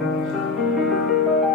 Música